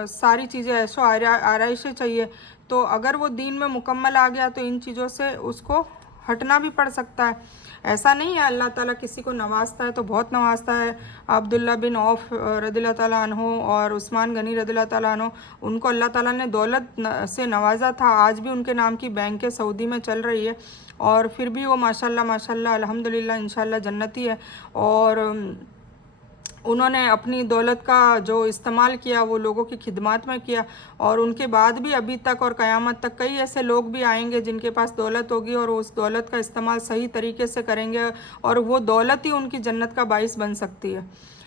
सारी चीज़ें ऐशो आराइशें चाहिए। तो अगर वो दीन में मुकम्मल आ गया तो इन चीज़ों से उसको हटना भी पड़ सकता है। ऐसा नहीं है, अल्लाह ताला किसी को नवाजता है तो बहुत नवाजता है। अब्दुल्ला बिन औफ रदिल्लाहु ताला अन्हु और उस्मान गनी रदिल्लाहु ताला अन्हु, उनको अल्लाह ताला ने दौलत से नवाजा था। आज भी उनके नाम की बैंकें सऊदी में चल रही है, और फिर भी वो माशाल्लाह माशाल्लाह अल्हम्दुलिल्लाह इंशाल्लाह जन्नती है। और उन्होंने अपनी दौलत का जो इस्तेमाल किया वो लोगों की खिदमत में किया, और उनके बाद भी अभी तक और क़यामत तक कई ऐसे लोग भी आएंगे जिनके पास दौलत होगी और उस दौलत का इस्तेमाल सही तरीके से करेंगे, और वो दौलत ही उनकी जन्नत का बाइस बन सकती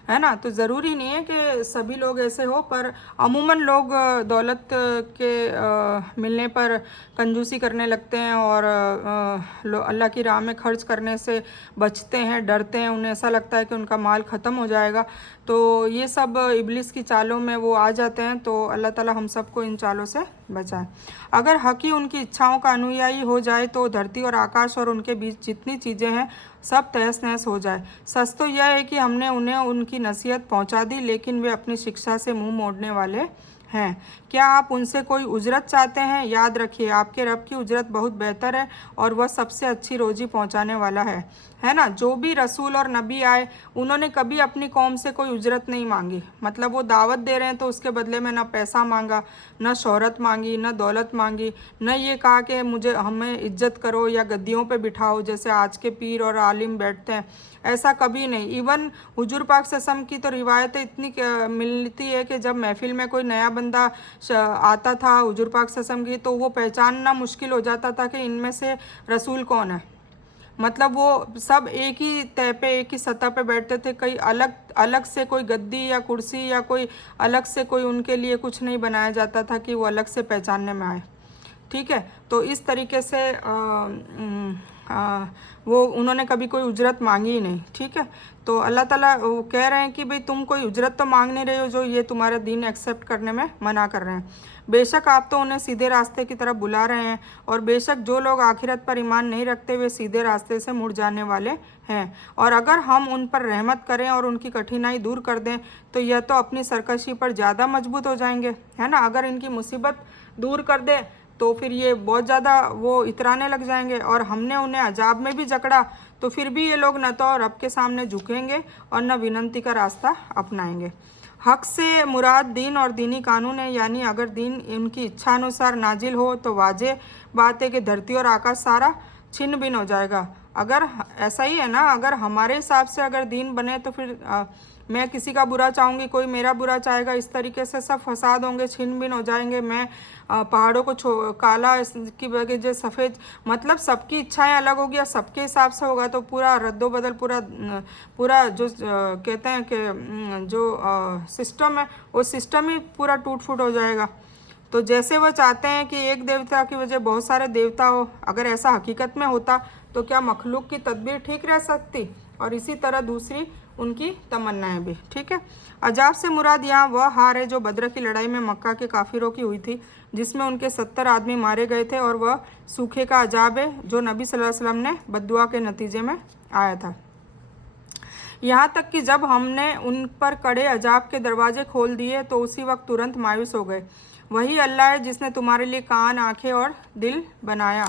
है ना। तो ज़रूरी नहीं है कि सभी लोग ऐसे हो, पर अमूमन लोग दौलत के मिलने पर कंजूसी करने लगते हैं और अल्लाह की राह में खर्च करने से बचते हैं, डरते हैं, उन्हें ऐसा लगता है कि उनका माल ख़त्म हो जाएगा। तो ये सब इब्लिस की चालों में वो आ जाते हैं। तो अल्लाह ताला हम सबको इन चालों से बचाए। अगर हक़ ही उनकी इच्छाओं का अनुयायी हो जाए तो धरती और आकाश और उनके बीच जितनी चीज़ें हैं सब तहस नहस हो जाए। सच तो यह है कि हमने उन्हें उनकी नसीहत पहुंचा दी, लेकिन वे अपनी शिक्षा से मुंह मोड़ने वाले हैं। क्या आप उनसे कोई उजरत चाहते हैं? याद रखिए, आपके रब की उजरत बहुत बेहतर है और वह सबसे अच्छी रोजी पहुंचाने वाला है ना। जो भी रसूल और नबी आए उन्होंने कभी अपनी कौम से कोई उजरत नहीं मांगी। मतलब वो दावत दे रहे हैं तो उसके बदले में ना पैसा मांगा, ना शोहरत मांगी, ना दौलत मांगी, न ये कहा कि मुझे हमें इज्जत करो या गद्दियों पे बिठाओ जैसे आज के पीर और आलिम बैठते हैं। ऐसा कभी नहीं। इवन हुजूर पाक सल्लल्लाहु अलैहि वसल्लम की तो रिवायतें इतनी मिलती है कि जब महफिल में कोई नया बंदा आता था हुजूर पाक सल्लल्लाहु अलैहि वसल्लम की, तो वो पहचानना मुश्किल हो जाता था कि इनमें से रसूल कौन है। मतलब वो सब एक ही तय पे, एक ही सतह पे बैठते थे। कई अलग अलग से कोई गद्दी या कुर्सी या कोई अलग से कोई उनके लिए कुछ नहीं बनाया जाता था कि वो अलग से पहचानने में आए। ठीक है, तो इस तरीके से वो उन्होंने कभी कोई उजरत मांगी ही नहीं। ठीक है, तो अल्लाह ताला वो कह रहे हैं कि भाई तुम कोई उजरत तो मांग नहीं रहे हो जो ये तुम्हारा दीन एक्सेप्ट करने में मना कर रहे हैं। बेशक आप तो उन्हें सीधे रास्ते की तरफ बुला रहे हैं, और बेशक जो लोग आखिरत पर ईमान नहीं रखते वे सीधे रास्ते से मुड़ जाने वाले हैं। और अगर हम उन पर रहमत करें और उनकी कठिनाई दूर कर दें तो यह तो अपनी सरकशी पर ज़्यादा मजबूत हो जाएंगे, है ना। अगर इनकी मुसीबत दूर कर दें तो फिर ये बहुत ज़्यादा वो इतराने लग जाएंगे, और हमने उन्हें अजाब में भी जकड़ा तो फिर भी ये लोग न तो रब के सामने झुकेंगे और न विनती का रास्ता अपनाएंगे। हक से मुराद दीन और दीनी कानून है, यानी अगर दीन उनकी इच्छा अनुसार नाजिल हो तो वाजे बात है कि धरती और आकाश सारा छिन्न भिन्न हो जाएगा। अगर ऐसा ही है ना, अगर हमारे हिसाब से अगर दीन बने तो फिर मैं किसी का बुरा चाहूँगी, कोई मेरा बुरा चाहेगा, इस तरीके से सब फसाद होंगे, छिन भिन हो जाएंगे। मैं पहाड़ों को काला की वजह सफ़ेद, मतलब सबकी इच्छाएं अलग होगी और सबके हिसाब से होगा तो पूरा रद्दोबदल, पूरा जो कहते हैं कि जो सिस्टम है वो सिस्टम ही पूरा टूट फूट हो जाएगा। तो जैसे वो चाहते हैं कि एक देवता की वजह बहुत सारे देवता हो, अगर ऐसा हकीकत में होता तो क्या मखलूक की तदबीर ठीक रह सकती, और इसी तरह दूसरी उनकी तमन्नाएं भी। ठीक है। अजाब से मुराद यहाँ वह हार है जो बद्र की लड़ाई में मक्का के काफिरों की हुई थी, जिसमें उनके 70 आदमी मारे गए थे, और वह सूखे का अजाब है जो नबी सल्लल्लाहु अलैहि वसल्लम ने बद्दुआ के नतीजे में आया था। यहाँ तक कि जब हमने उन पर कड़े अजाब के दरवाजे खोल दिए तो उसी वक्त तुरंत मायूस हो गए। वही अल्लाह है जिसने तुम्हारे लिए कान, आंखें और दिल बनाया।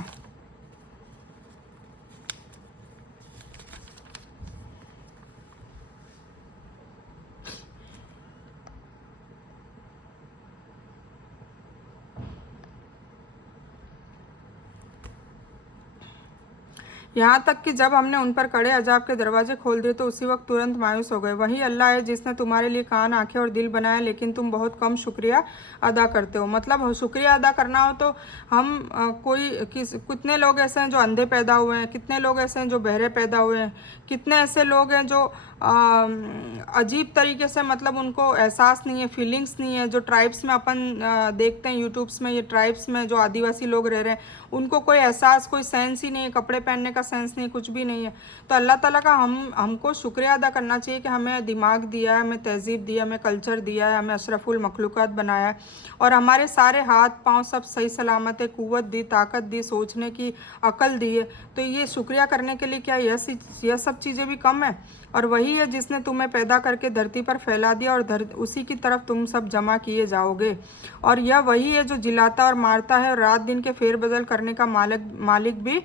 यहाँ तक कि जब हमने उन पर कड़े अजाब के दरवाजे खोल दिए तो उसी वक्त तुरंत मायूस हो गए। वही अल्लाह है जिसने तुम्हारे लिए कान, आंखें और दिल बनाया, लेकिन तुम बहुत कम शुक्रिया अदा करते हो। मतलब शुक्रिया अदा करना हो तो हम कितने लोग ऐसे हैं जो अंधे पैदा हुए हैं, कितने लोग ऐसे हैं जो बहरे पैदा हुए हैं, कितने ऐसे लोग हैं जो अजीब तरीके से, मतलब उनको एहसास नहीं है, फीलिंग्स नहीं है। जो ट्राइब्स में अपन देखते हैं यूट्यूब्स में, ये ट्राइब्स में जो आदिवासी लोग रह रहे हैं उनको कोई एहसास, कोई सेंस ही नहीं है, कपड़े पहनने का सेंस नहीं, कुछ भी नहीं है। तो अल्लाह ताला का हमको शुक्रिया अदा करना चाहिए कि हमें दिमाग दिया है, हमें तहजीब दिया, हमें कल्चर दिया है, हमें अशरफुल मखलूक़ात बनाया है, और हमारे सारे हाथ पाँव सब सही सलामत है, क़ुव्वत दी, ताकत दी, सोचने की अकल दी है। तो ये शुक्रिया करने के लिए क्या यह सब चीज़ें भी कम है? और वही है जिसने तुम्हें पैदा करके धरती पर फैला दिया, और उसी की तरफ तुम सब जमा किए जाओगे। और यह वही है जो जिलाता और मारता है, और रात दिन के फेरबदल करने का मालिक भी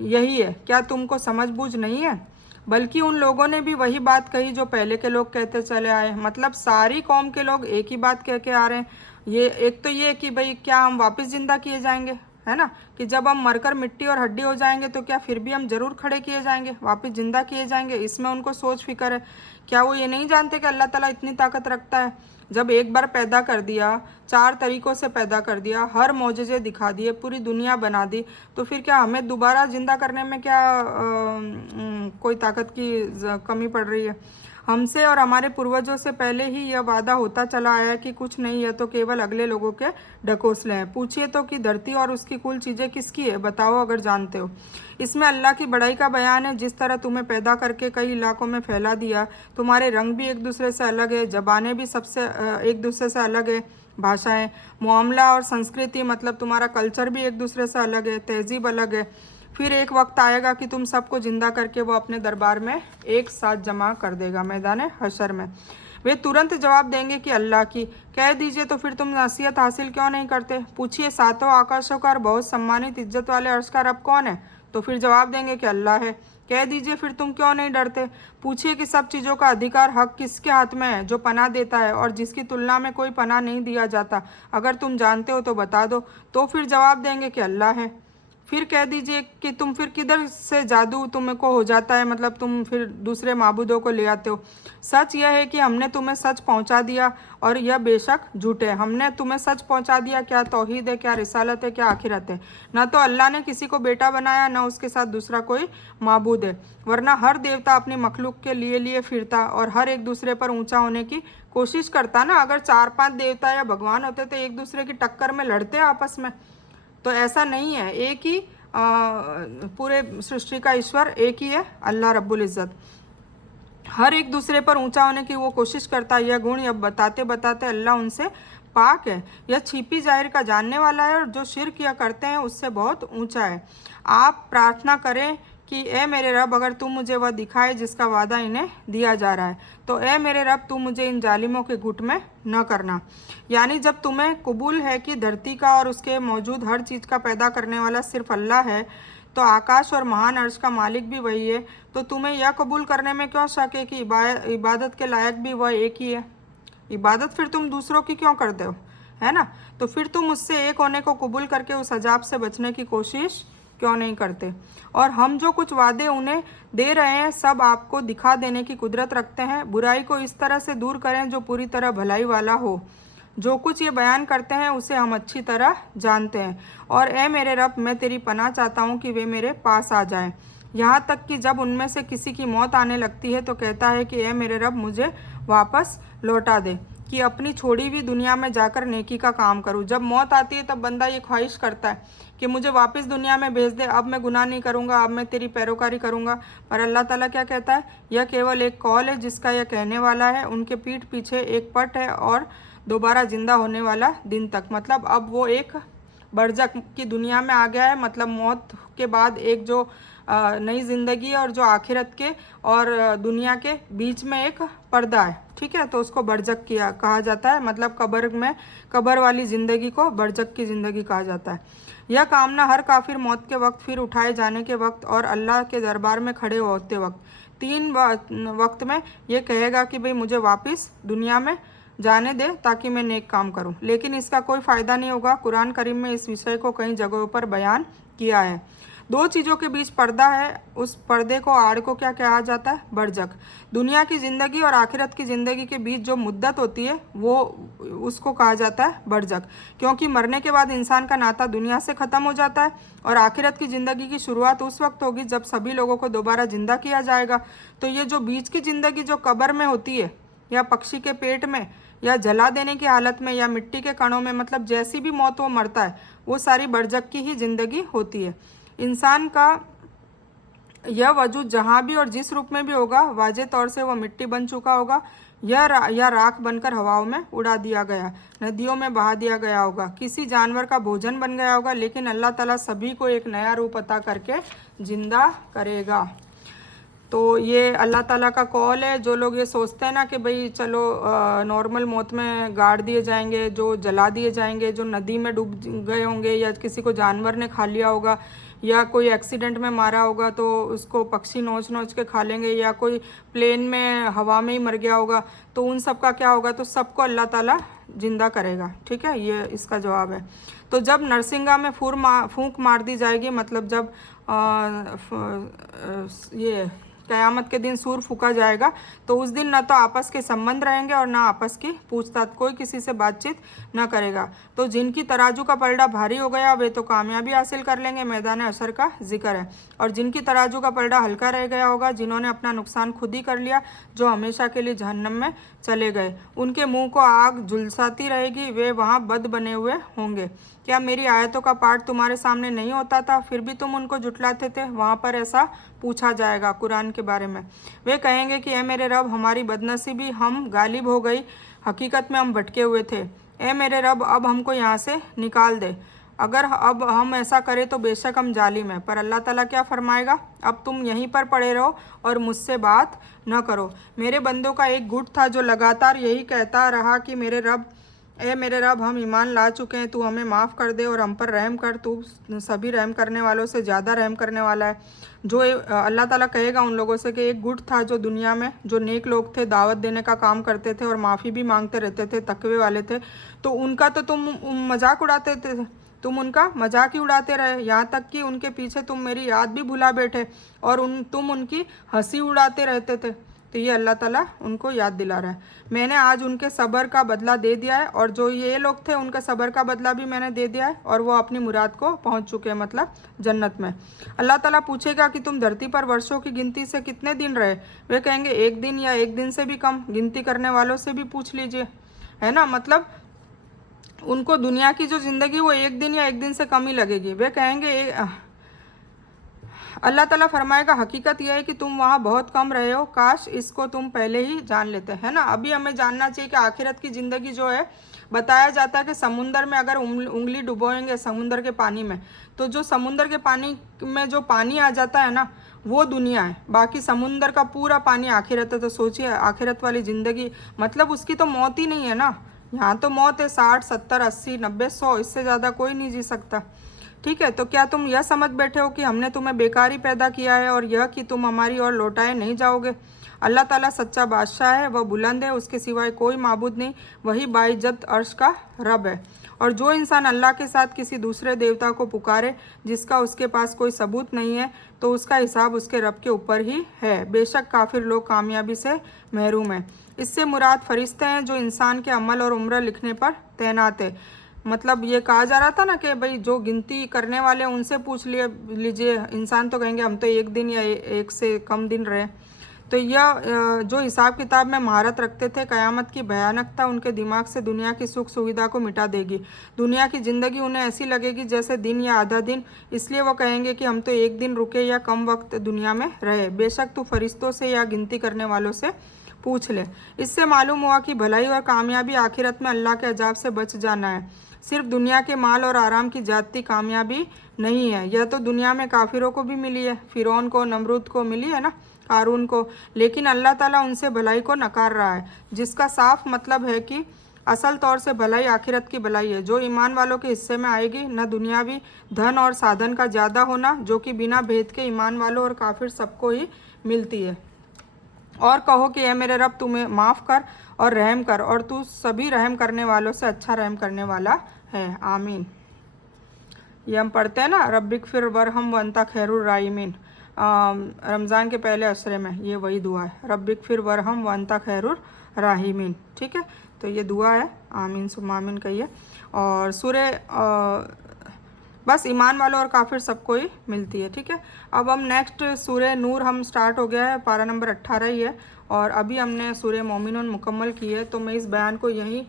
यही है। क्या तुमको समझ बूझ नहीं है? बल्कि उन लोगों ने भी वही बात कही जो पहले के लोग कहते चले आए। मतलब सारी कौम के लोग एक ही बात कह के आ रहे हैं। ये एक तो ये कि भाई क्या हम वापस जिंदा किए जाएंगे, है ना, कि जब हम मरकर मिट्टी और हड्डी हो जाएंगे तो क्या फिर भी हम जरूर खड़े किए जाएंगे, वापस जिंदा किए जाएंगे। इसमें उनको सोच फिक्र है। क्या वो ये नहीं जानते कि अल्लाह ताला इतनी ताकत रखता है? जब एक बार पैदा कर दिया, 4 तरीक़ों से पैदा कर दिया, हर मौजज़े दिखा दिए, पूरी दुनिया बना दी, तो फिर क्या हमें दोबारा ज़िंदा करने में क्या कोई ताकत की कमी पड़ रही है? हमसे और हमारे पूर्वजों से पहले ही यह वादा होता चला आया कि कुछ नहीं है तो केवल अगले लोगों के ढकोसले हैं। पूछिए तो कि धरती और उसकी कुल चीज़ें किसकी है, बताओ अगर जानते हो। इसमें अल्लाह की बड़ाई का बयान है। जिस तरह तुम्हें पैदा करके कई इलाकों में फैला दिया, तुम्हारे रंग भी एक दूसरे से अलग है, ज़बानें भी सबसे एक दूसरे से अलग है, भाषाएं, मामला और संस्कृति, मतलब तुम्हारा कल्चर भी एक दूसरे से अलग है, तहजीब अलग है। फिर एक वक्त आएगा कि तुम सबको जिंदा करके वो अपने दरबार में एक साथ जमा कर देगा, मैदान हशर में। वे तुरंत जवाब देंगे कि अल्लाह की। कह दीजिए तो फिर तुम नसीहत हासिल क्यों नहीं करते? पूछिए सातों आकाशों का और बहुत सम्मानित इज्जत वाले अर्श का रब कौन है? तो फिर जवाब देंगे कि अल्लाह है। कह दीजिए फिर तुम क्यों नहीं डरते? पूछिए कि सब चीज़ों का अधिकार, हक किसके हाथ में है, जो पनाह देता है और जिसकी तुलना में कोई पनाह नहीं दिया जाता? अगर तुम जानते हो तो बता दो। तो फिर जवाब देंगे कि अल्लाह है। फिर कह दीजिए कि तुम फिर किधर से जादू तुमको हो जाता है, मतलब तुम फिर दूसरे माबूदों को ले आते हो। सच यह है कि हमने तुम्हें सच पहुंचा दिया, और यह बेशक झूठ है। हमने तुम्हें सच पहुंचा दिया। क्या तौहीद है, क्या रिसालत है, क्या आखिरत है। न तो अल्लाह ने किसी को बेटा बनाया, न उसके साथ दूसरा कोई माबूद है, वरना हर देवता अपनी मखलूक के लिए फिरता और हर एक दूसरे पर ऊंचा होने की कोशिश करता ना। अगर 4-5 देवता या भगवान होते तो एक दूसरे की टक्कर में लड़ते आपस में। तो ऐसा नहीं है। एक ही पूरे सृष्टि का ईश्वर एक ही है, अल्लाह रब्बुल इज़्ज़त। हर एक दूसरे पर ऊंचा होने की वो कोशिश करता है। यह गुण यह बताते बताते अल्लाह उनसे पाक है। यह छिपी जाहिर का जानने वाला है, और जो शिर्क यह करते हैं उससे बहुत ऊंचा है। आप प्रार्थना करें कि ए मेरे रब, अगर तू मुझे वह दिखाए जिसका वादा इन्हें दिया जा रहा है, तो ए मेरे रब तू मुझे इन जालिमों के गुट में न करना। यानी जब तुम्हें कबूल है कि धरती का और उसके मौजूद हर चीज़ का पैदा करने वाला सिर्फ अल्लाह है, तो आकाश और महान अर्श का मालिक भी वही है, तो तुम्हें यह कबूल करने में क्यों शक है कि इबादत के लायक भी वह एक ही है? इबादत फिर तुम दूसरों की क्यों करते हो, है ना? तो फिर तुम उससे एक होने को कबूल करके उस अजाब से बचने की कोशिश क्यों नहीं करते। और हम जो कुछ वादे उन्हें दे रहे हैं सब आपको दिखा देने की कुदरत रखते हैं। बुराई को इस तरह से दूर करें जो पूरी तरह भलाई वाला हो। जो कुछ ये बयान करते हैं उसे हम अच्छी तरह जानते हैं। और ए मेरे रब, मैं तेरी पनाह चाहता हूँ कि वे मेरे पास आ जाएं, यहाँ तक कि जब उनमें से किसी की मौत आने लगती है तो कहता है कि ए मेरे रब, मुझे वापस लौटा दे कि अपनी छोड़ी हुई दुनिया में जाकर नेकी का काम करूं। जब मौत आती है तब बंदा ये ख्वाहिश करता है कि मुझे वापस दुनिया में भेज दे, अब मैं गुनाह नहीं करूंगा, अब मैं तेरी पैरोकारी करूंगा। पर अल्लाह ताला क्या कहता है, यह केवल एक कौल है जिसका यह कहने वाला है, उनके पीठ पीछे एक पट है और दोबारा जिंदा होने वाला दिन तक। मतलब अब वो एक बरज़ख की दुनिया में आ गया है। मतलब मौत के बाद एक जो नई ज़िंदगी और जो आखिरत के और दुनिया के बीच में एक पर्दा है, ठीक है, तो उसको बरज़ख किया कहा जाता है। मतलब कब्र वाली ज़िंदगी को बरज़ख की ज़िंदगी कहा जाता है। यह कामना हर काफिर मौत के वक्त, फिर उठाए जाने के वक्त और अल्लाह के दरबार में खड़े होते वक्त, तीन वक्त में ये कहेगा कि भाई मुझे वापस दुनिया में जाने दे ताकि मैं नेक काम करूं। लेकिन इसका कोई फ़ायदा नहीं होगा। कुरान करीम में इस विषय को कई जगहों पर बयान किया है। दो चीज़ों के बीच पर्दा है, उस पर्दे को आड़ को क्या कहा जाता है, बरज़ख। दुनिया की ज़िंदगी और आखिरत की ज़िंदगी के बीच जो मुद्दत होती है वो उसको कहा जाता है बरज़ख, क्योंकि मरने के बाद इंसान का नाता दुनिया से ख़त्म हो जाता है और आखिरत की ज़िंदगी की शुरुआत उस वक्त होगी जब सभी लोगों को दोबारा ज़िंदा किया जाएगा। तो ये जो बीच की ज़िंदगी जो कब्र में होती है या पक्षी के पेट में या जला देने की हालत में या मिट्टी के कणों में, मतलब जैसी भी मौत वो मरता है वो सारी बरज़ख की ही ज़िंदगी होती है। इंसान का यह वजूद जहाँ भी और जिस रूप में भी होगा, वाज़े तौर से वह मिट्टी बन चुका होगा या राख बनकर हवाओं में उड़ा दिया गया, नदियों में बहा दिया गया होगा, किसी जानवर का भोजन बन गया होगा। लेकिन अल्लाह ताला सभी को एक नया रूप अता करके जिंदा करेगा। तो ये अल्लाह ताला का कौल है। जो लोग ये सोचते हैं ना कि भाई चलो नॉर्मल मौत में गाड़ दिए जाएंगे, जो जला दिए जाएंगे, जो नदी में डूब गए होंगे या किसी को जानवर ने खा लिया होगा या कोई एक्सीडेंट में मारा होगा तो उसको पक्षी नोच नोच के खा लेंगे या कोई प्लेन में हवा में ही मर गया होगा, तो उन सब का क्या होगा, तो सबको अल्लाह ताला जिंदा करेगा। ठीक है, ये इसका जवाब है। तो जब नरसिंगा में फूंक मार दी जाएगी, मतलब जब ये क़यामत के दिन सूर फूका जाएगा, तो उस दिन ना तो आपस के संबंध रहेंगे और ना आपस की पूछताछ, कोई किसी से बातचीत ना करेगा। तो जिनकी तराजू का पलड़ा भारी हो गया वे तो कामयाबी हासिल कर लेंगे, मैदान अशर का जिक्र है। और जिनकी तराजू का पलड़ा हल्का रह गया होगा, जिन्होंने अपना नुकसान खुद ही कर लिया, जो हमेशा के लिए जहन्नम में चले गए, उनके मुंह को आग झुलसाती रहेगी, वे वहाँ बद बने हुए होंगे। क्या मेरी आयतों का पाठ तुम्हारे सामने नहीं होता था, फिर भी तुम उनको जुटलाते थे? वहाँ पर ऐसा पूछा जाएगा कुरान के बारे में। वे कहेंगे कि ए मेरे रब, हमारी बदनसीबी, हम गालिब हो गई, हकीकत में हम भटके हुए थे। ए मेरे रब, अब हमको यहाँ से निकाल दे, अगर अब हम ऐसा करें तो बेशक हम जालिम हैं। पर अल्लाह ताला क्या फरमाएगा, अब तुम यहीं पर पड़े रहो और मुझसे बात न करो। मेरे बंदों का एक गुट था जो लगातार यही कहता रहा कि मेरे रब, ए मेरे रब, हम ईमान ला चुके हैं, तू हमें माफ़ कर दे और हम पर रहम कर, तू सभी रहम करने वालों से ज़्यादा रहम करने वाला है। जो अल्लाह ताला कहेगा उन लोगों से कि एक गुट था जो दुनिया में जो नेक लोग थे, दावत देने का काम करते थे और माफ़ी भी मांगते रहते थे, तकवे वाले थे, तो उनका तो तुम मजाक उड़ाते थे, तुम उनका मजाक ही उड़ाते रहे, यहाँ तक कि उनके पीछे तुम मेरी याद भी भुला बैठे और तुम उनकी हंसी उड़ाते रहते थे। तो ये अल्लाह ताला उनको याद दिला रहा है, मैंने आज उनके सब्र का बदला दे दिया है, और जो ये लोग थे उनके सब्र का बदला भी मैंने दे दिया है और वो अपनी मुराद को पहुंच चुके हैं, मतलब जन्नत में। अल्लाह ताला पूछेगा कि तुम धरती पर वर्षों की गिनती से कितने दिन रहे? वे कहेंगे एक दिन या एक दिन से भी कम। गिनती करने वालों से भी पूछ लीजिए, है ना, मतलब उनको दुनिया की जो ज़िंदगी वो एक दिन या एक दिन से कम ही लगेगी। वे कहेंगे, अल्लाह ताला फरमाएगा, हकीकत यह है कि तुम वहाँ बहुत कम रहे हो, काश इसको तुम पहले ही जान लेते, है ना। अभी हमें जानना चाहिए कि आखिरत की ज़िंदगी जो है, बताया जाता है कि समुंदर में अगर उंगली डुबोएंगे समुंदर के पानी में, तो जो समुंदर के पानी में जो पानी आ जाता है ना, वो दुनिया है, बाकी समुंदर का पूरा पानी आखिरत है। तो सोचिए आखिरत वाली ज़िंदगी, मतलब उसकी तो मौत ही नहीं है ना। यहाँ तो मौत है 60, 70, 80, 90, 100, इससे ज़्यादा कोई नहीं जी सकता। ठीक है, तो क्या तुम यह समझ बैठे हो कि हमने तुम्हें बेकारी पैदा किया है और यह कि तुम हमारी ओर लौटाए नहीं जाओगे? अल्लाह ताला सच्चा बादशाह है, वह बुलंद है, उसके सिवाय कोई माबूद नहीं, वही बाइज्जत अर्श का रब है। और जो इंसान अल्लाह के साथ किसी दूसरे देवता को पुकारे जिसका उसके पास कोई सबूत नहीं है तो उसका हिसाब उसके रब के ऊपर ही है। बेशक काफिर लोग कामयाबी से महरूम हैं। इससे मुराद फरिश्ते हैं जो इंसान के अमल और उम्र लिखने पर तैनात है। मतलब ये कहा जा रहा था ना कि भाई जो गिनती करने वाले हैं उनसे पूछ लीजिए, इंसान तो कहेंगे हम तो एक दिन या एक से कम दिन रहे। तो यह जो हिसाब किताब में महारत रखते थे, क़यामत की भयानकता उनके दिमाग से दुनिया की सुख सुविधा को मिटा देगी। दुनिया की ज़िंदगी उन्हें ऐसी लगेगी जैसे दिन या आधा दिन, इसलिए वो कहेंगे कि हम तो एक दिन रुके या कम वक्त दुनिया में रहे। बेशक तू फरिश्तों से या गिनती करने वालों से पूछ ले। इससे मालूम हुआ कि भलाई और कामयाबी आखिरत में अल्लाह के अजाब से बच जाना है। सिर्फ दुनिया के माल और आराम की जाती कामयाबी नहीं है। यह तो दुनिया में काफिरों को भी मिली है, फिरौन को, नमरूद को मिली है ना, कारून को, लेकिन अल्लाह ताला उनसे भलाई को नकार रहा है, जिसका साफ मतलब है कि असल तौर से भलाई आखिरत की भलाई है जो ईमान वालों के हिस्से में आएगी, न दुनियावी धन और साधन का ज़्यादा होना जो कि बिना भेद के ईमान वालों और काफिर सबको ही मिलती है। और कहो कि ए मेरे रब तुम्हें माफ़ कर और रहम कर, और तू सभी रहम करने वालों से अच्छा रहम करने वाला है। आमीन। ये हम पढ़ते हैं ना, रब्बिक फिर वरहम वंता खैरुर राहिमीन। रमज़ान के पहले असरे में ये वही दुआ है, रब्बिक फिर वरहम वंता खैरुर राहिमीन। ठीक है, तो ये दुआ है, आमीन सुम्मा आमीन कहिए। और सूरे बस ईमान वालों और काफिर सबको ही मिलती है। ठीक है, अब हम नेक्स्ट सूरे नूर हम स्टार्ट हो गया है, पारा नंबर 18 ही है, और अभी हमने सूरे मोमिनून मुकम्मल की है। तो मैं इस बयान को यहीं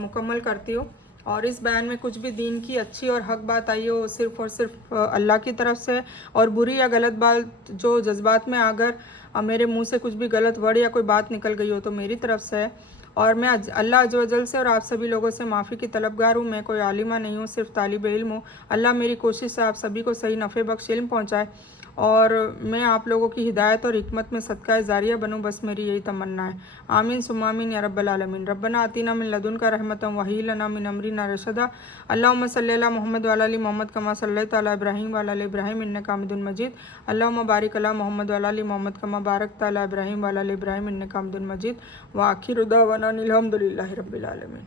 मुकम्मल करती हूँ। और इस बयान में कुछ भी दीन की अच्छी और हक बात आई हो सिर्फ़ और सिर्फ अल्लाह की तरफ से, और बुरी या गलत बात जो जज्बात में अगर मेरे मुंह से कुछ भी गलत वर्ड या कोई बात निकल गई हो तो मेरी तरफ से है। और मैं अल्लाह अज़्ज़ व जल से और आप सभी लोगों से माफ़ी की तलबगार हूँ। मैं कोई आलिमा नहीं हूँ, सिर्फ तालिब इल्म हूँ। अल्लाह मेरी कोशिश से आप सभी को सही नफ़े बख्श इल्म पहुँचाए और मैं आप लोगों की हिदायत और हिकमत में सदका जारिया बनूँ, बस मेरी यही तमन्ना है। आमीन सुम्मा आमीन या रब्बल आलमीन। रब्बना आतीना मिन लदुनका रहमतन व हय्यि लना मिन अमरिना रशदा। अल्लाहुम्मा सल्लि अला मुहम्मद व अला आलि मुहम्मद कमा सल्लैता अला इब्राहीम व अला आलि इब्राहीम इन्नका हमीदुन मजीद। अल्लाहुम्मा बारिक अला मुहम्मद व अला आलि मुहम्मद कमा बारकता अला इब्राहीम व अला आलि इब्राहीम इन्नका हमीदुन मजीद। व आखिरु दावाना अनिल हम्दुलिल्लाहि रब्बिल आलमीन।